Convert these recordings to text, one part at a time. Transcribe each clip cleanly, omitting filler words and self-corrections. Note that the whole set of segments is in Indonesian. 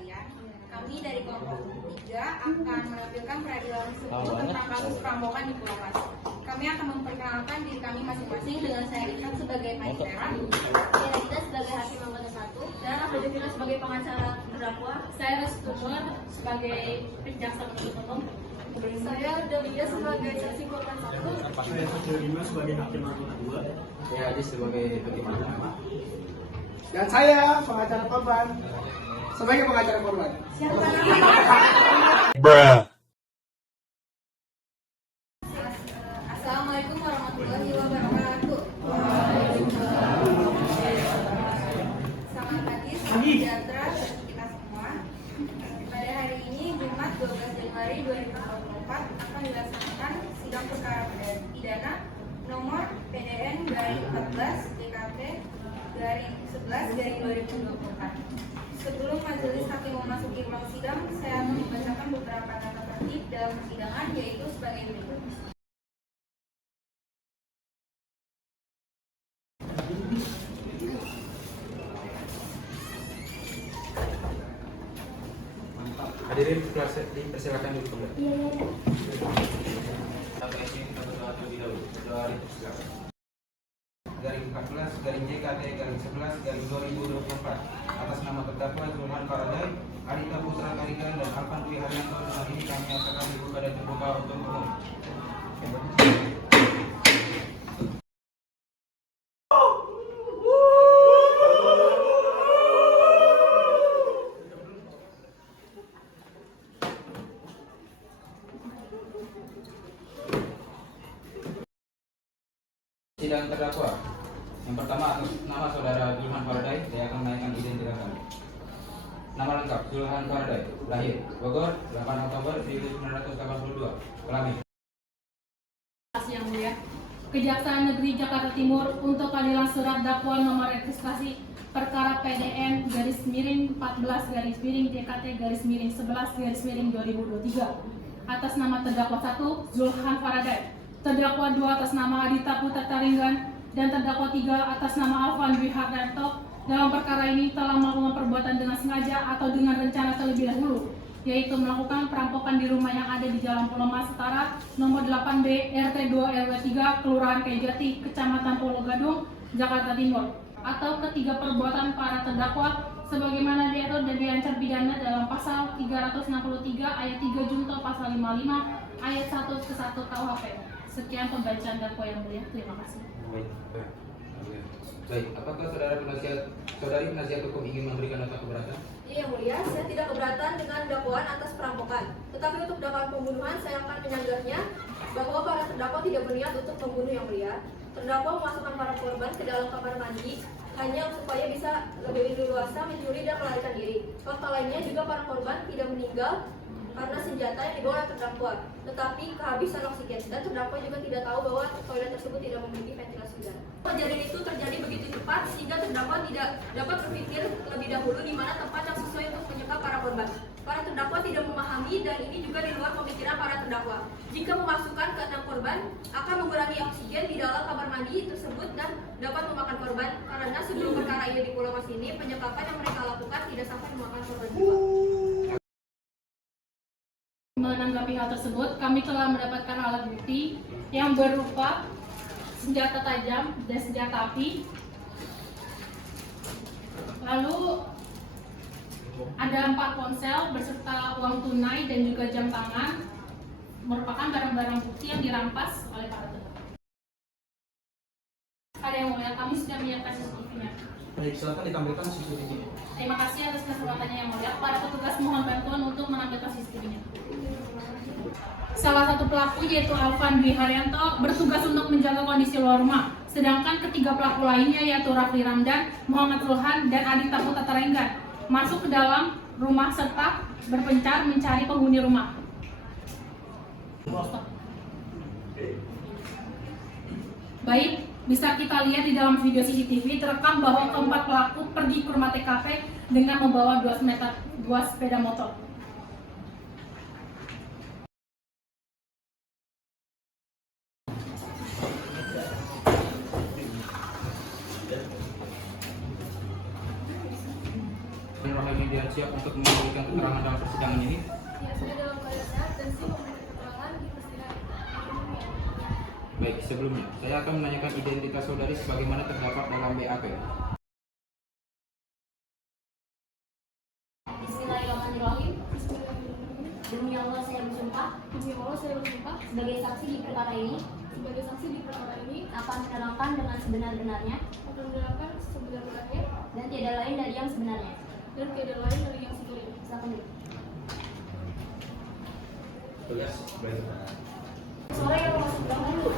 sekalian. Kami dari kelompok 3 akan menampilkan peradilan hukum tentang kasus perampokan di Pulau Mas. Kami akan memperkenalkan diri kami masing-masing dengan saya Rita sebagai panitera, Saya Rita sebagai hakim anggota 1, dan aku Jovina sebagai pengacara terdakwa. Saya Restumer sebagai penjaksa penuntut umum. Saya Delia sebagai saksi korban 1. Saya Sejolima sebagai hakim anggota 2. Saya Adi sebagai hakim anggota 5. Dan saya pengacara korban sebagai pengacara korban. Siapa namanya? Bruh. Assalamualaikum warahmatullahi wabarakatuh. Selamat pagi, salam sejahtera bagi kita semua. Pada hari ini, Jumat 12 Januari 2024 akan dilaksanakan sidang perkara pidana nomor PDN garing 14 DKT garing 11 garing 2024. Sebelum majelis hakim memasuki ruang sidang, saya akan membacakan beberapa tata tertib dalam persidangan, yaitu sebagai berikut. Hadirin dipersilakan duduk kembali. Garing 14 garing JKT garing 11 garing 2024 atas nama terdakwa Zulhan Faraday, Arita Putra Karigan dan Alvan Dwi Haryanto, dengan ini kami akan dibuka dan terbuka untuk umum. Sidang terdakwa. Yang pertama, atas nama saudara Zulhan Faraday, saya akan menaikkan identitas Anda. Nama lengkap Zulhan Faraday, lahir Bogor 8 Oktober 1982, kelamin. Yang mulia, Kejaksaan Negeri Jakarta Timur untuk keadilan surat dakwaan nomor registrasi perkara PDN garis miring 14 garis miring JKT garis miring 11 garis miring 2023 atas nama terdakwa 1 Zulhan Faraday, terdakwa 2 atas nama Arita Putra Karigan, dan terdakwa 3 atas nama Alvan Dwi Haryanto dalam perkara ini telah melakukan perbuatan dengan sengaja atau dengan rencana terlebih dahulu, yaitu melakukan perampokan di rumah yang ada di Jalan Pulau Mas Utara, nomor 8B, RT 2 RW 3, Kelurahan Kejati, Kecamatan Pulau Gadung, Jakarta Timur, atau ketiga perbuatan para terdakwa sebagaimana diatur dan diancam pidana dalam pasal 363 ayat 3 junto pasal 55 ayat 1 ke 1 KUHP. Sekian pembacaan dakwa yang mulia. Terima kasih. Baik, apakah saudari penasihat hukum ingin memberikan nota keberatan? Iya, yang mulia, saya tidak keberatan dengan dakwaan atas perampokan. Tetapi untuk dakwaan pembunuhan, saya akan menyanggahnya bahwa para terdakwa tidak berniat untuk membunuh, yang mulia. Terdakwa memasukkan para korban ke dalam kamar mandi hanya supaya bisa lebih leluasa mencuri dan melarikan diri. Fakta lainnya juga para korban tidak meninggal karena senjata yang dibawa oleh terdakwa, tetapi kehabisan oksigen, dan terdakwa juga tidak tahu bahwa toilet tersebut tidak memiliki ventilasi udara. Kejadian itu terjadi begitu cepat sehingga terdakwa tidak dapat berpikir lebih dahulu di mana tempat yang sesuai untuk menyekap para korban. Para terdakwa tidak memahami, dan ini juga di luar pemikiran para terdakwa. Jika memasukkan ke 6 korban akan mengurangi oksigen di dalam kamar mandi tersebut dan dapat memakan korban, karena sebelum perkara ini di Pulau Mas ini penyekapan yang mereka lakukan tidak sampai memakan korban jiwa. Menanggapi hal tersebut, kami telah mendapatkan alat bukti yang berupa senjata tajam dan senjata api. Lalu ada 4 ponsel beserta uang tunai dan juga jam tangan, merupakan barang-barang bukti yang dirampas oleh para terdakwa. Ada yang mulia, kami sudah menyiapkan CCTV-nya. Baik, silakan ditampilkan CCTV. Terima kasih atas kesempatannya yang mulia. Para petugas mohon bantuan untuk menampilkan CCTV-nya. Salah satu pelaku yaitu Alvan Dwi Haryanto bertugas untuk menjaga kondisi luar rumah. Sedangkan ketiga pelaku lainnya yaitu Rafli Ramdan, Muhammad Zulhan, dan Arita Putra Karigan masuk ke dalam rumah serta berpencar mencari penghuni rumah. Baik, bisa kita lihat di dalam video CCTV terekam bahwa keempat pelaku pergi ke rumah TKP dengan membawa 2 sepeda motor. Bismillahirrahmanirrahim. Widian siap untuk memberikan keterangan dalam persidangan ini? Ya, sudah dalam keadaan sehat dan siap memberi keterangan di persidangan. Baik, sebelumnya saya akan menanyakan identitas saudari sebagaimana terdapat dalam BAP. Bismillahirrahmanirrahim. Demi Allah saya bersumpah. Demi Allah saya bersumpah Sebagai saksi di perkara ini sebagai saksi di perkara ini akan menerangkan dengan sebenar-benarnya akan menerangkan sebenar-benarnya dan tiada lain dari yang sebenarnya. dan tiada lain dari yang sebenarnya. Silakan dulu. Sore yang masuk dahulu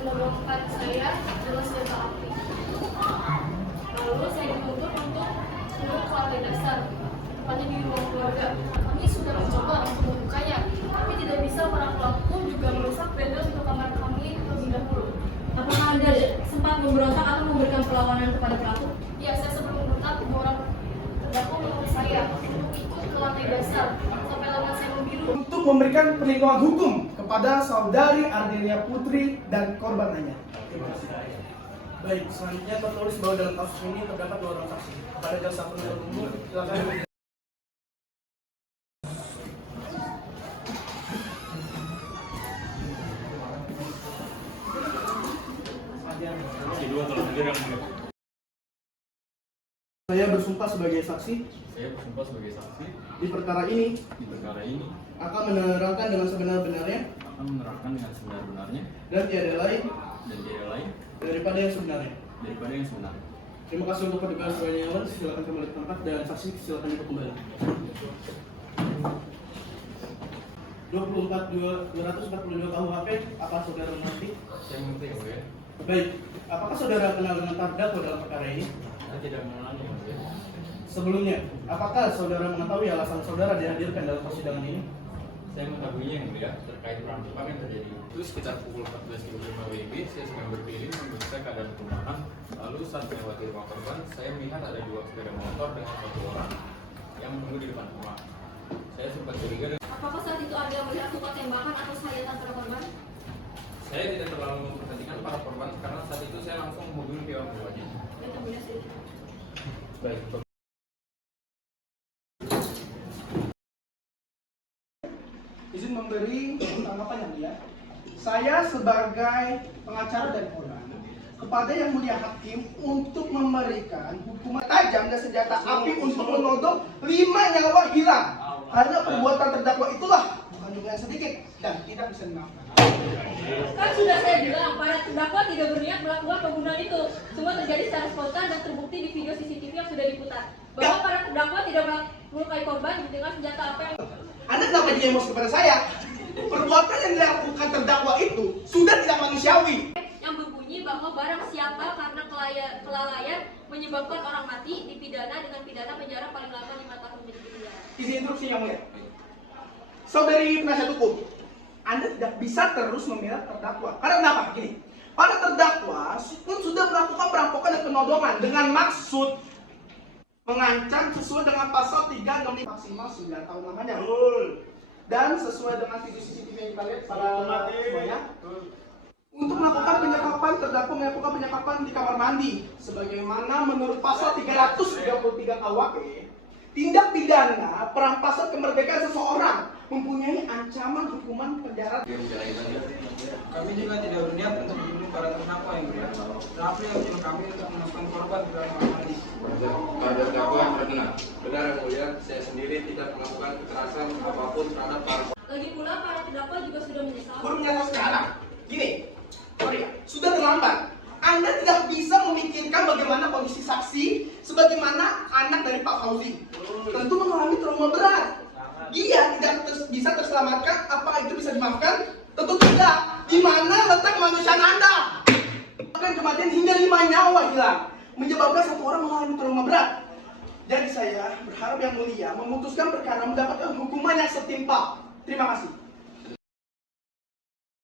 menemukan saya adalah senjata api. Lalu saya dituntut untuk menurut keluarga dasar, tepatnya di ruang keluarga. Kami sudah mencoba untuk membukanya, tapi tidak bisa. Para pelaku juga merusak bendel untuk kamar kami terlebih dahulu. Apakah Anda sempat memberontak atau memberikan perlawanan kepada pelaku? Ya, saya sempat membentak orang terdakwa menurut saya untuk ikut ke lantai dasar sampai lengan saya membiru. Untuk memberikan perlindungan hukum kepada saudari Ardelia Putri dan korban Anya. Baik, selanjutnya tertulis bahwa dalam kasus ini terdapat 2 orang saksi. Kepada jaksa penuntut umum, silakan. Saya bersumpah sebagai saksi Saya bersumpah sebagai saksi di perkara ini di perkara ini akan menerangkan dengan sebenar-benarnya akan menerangkan dengan sebenar-benarnya dan tiada lain dan tidak lain daripada yang sebenarnya. daripada yang sebenar. Terima kasih untuk petugas Warniawan. Silakan kembali ke tempat dan saksi silakan duduk kembali. 242 KUHP, apa saudara mengerti? Saya mengerti ya, Mulia. Baik, apakah saudara kenal dengan terdakwa dalam perkara ini? Saya tidak mengenalnya, Mulia. Sebelumnya, apakah saudara mengetahui alasan saudara dihadirkan dalam persidangan ini? Saya mengetahuinya yang mulia terkait perampokan yang terjadi. Itu sekitar pukul 14.05 WIB, saya sedang berkeliling memeriksa keadaan perumahan. Lalu saat melewati rumah korban, saya melihat ada 2 sepeda motor dengan 1 orang yang menunggu di depan rumah. Saya sempat curiga dan Apakah saat itu Anda melihat luka tembakan atau sayatan pada korban? saya tidak terlalu memperhatikan para korban karena saat itu saya langsung menghubungi pihak keluarga. Ya, tentunya sih. Baik, Izin memberi tanggapan yang mulia. Saya sebagai pengacara dan korban kepada yang mulia hakim untuk memberikan hukuman tajam dan senjata api untuk menodong 5 nyawa hilang. Karena perbuatan terdakwa itulah bukan jumlah yang sedikit dan tidak bisa dimaafkan. Kan sudah saya bilang, para terdakwa tidak berniat melakukan pembunuhan itu. Semua terjadi secara spontan dan terbukti di video CCTV yang sudah diputar. Bahwa para terdakwa tidak melukai korban dengan senjata apa yang... Anda kenapa jadi emosi kepada saya? Perbuatan yang dilakukan terdakwa itu sudah tidak manusiawi. yang berbunyi bahwa barang siapa karena kelalaian menyebabkan orang mati dipidana dengan pidana penjara paling lama 5 tahun penjara. Izin instruksi yang mulia. Saudari penasihat hukum, Anda tidak bisa terus membela terdakwa. Karena kenapa? Gini, para terdakwa pun sudah melakukan perampokan dan penodongan dengan maksud mengancam sesuai dengan pasal 365 maksimal 9 tahun lamanya. Dan sesuai dengan video CCTV yang kita lihat para semuanya, untuk melakukan penyekapan, terdakwa melakukan penyekapan di kamar mandi sebagaimana menurut pasal 333 KUHP. Tindak pidana perampasan kemerdekaan seseorang mempunyai ancaman hukuman penjara. kami juga tidak berniat untuk membunuh para terdakwa yang mulia. Tetapi yang menyuruh kami untuk memasukkan korban ke dalam kamar mandi. Para terdakwa berkenan. Benar yang mulia, saya sendiri tidak melakukan kekerasan apapun terhadap para. Lagi pula para terdakwa juga sudah menyesal. Baru menyatakan sekarang. Gini, sorry ya, sudah terlambat. Anda tidak bisa memikirkan bagaimana kondisi saksi sebagaimana anak dari Pak Fauzi. Tentu mengalami trauma berat. Dia tidak bisa terselamatkan, apa itu bisa dimaafkan? Tentu tidak. Di mana letak kemanusiaan Anda? Bahkan kematian hingga 5 nyawa hilang, menyebabkan 1 orang mengalami trauma berat. Jadi saya berharap yang mulia memutuskan perkara mendapatkan hukuman yang setimpal. Terima kasih.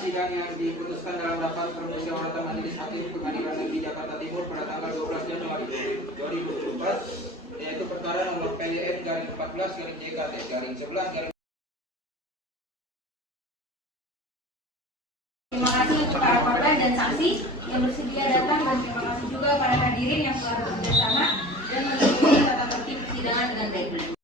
Sidang yang diputuskan dalam rapat permusyawaratan majelis hakim Pengadilan Negeri Jakarta Timur pada tanggal 12 Januari 2024, yaitu perkara nomor PLN-14-JKT-11. Terima kasih untuk para korban dan saksi yang bersedia datang, dan terima kasih juga para hadirin yang telah bekerja sama dan mendukung tata tertib persidangan dengan baik.